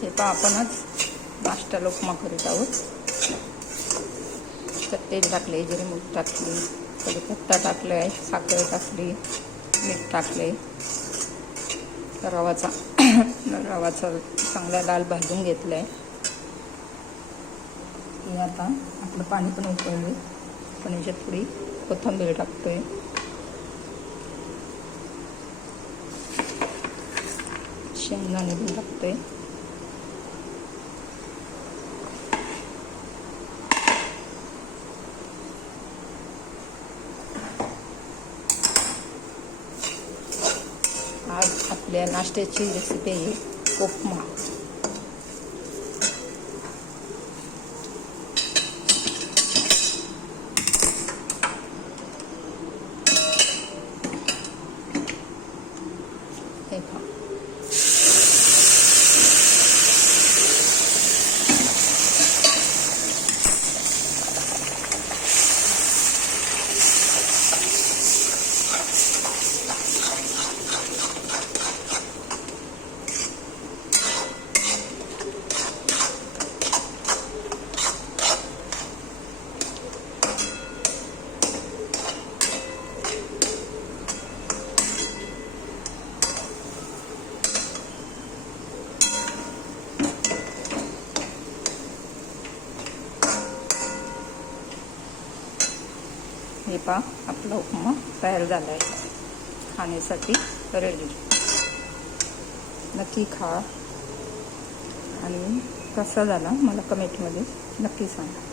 हे पहा आपणच नाश्त्याला उपमा करीत आहोत. त्यात तेल टाकले, जिरे मोहरी टाकली, कढीपत्ता टाकलाय, साखर टाकली, मीठ टाकले. रवाचा चांगला लाल भाजून घेतलाय. हे आता आपलं पाणी पण उकळले. पण याच्यात थोडी कोथिंबीर टाकतोय. शेंगदाणे पण टाकतोय. आज आपल्या नाश्त्याची रेसिपी आहे उपमा. हे पहा हे पहा आपला उपमा तयार झाला आहे. खाण्यासाठी रेडी. नक्की खा आणि कसा झाला मला कमेंटमध्ये नक्की सांगा.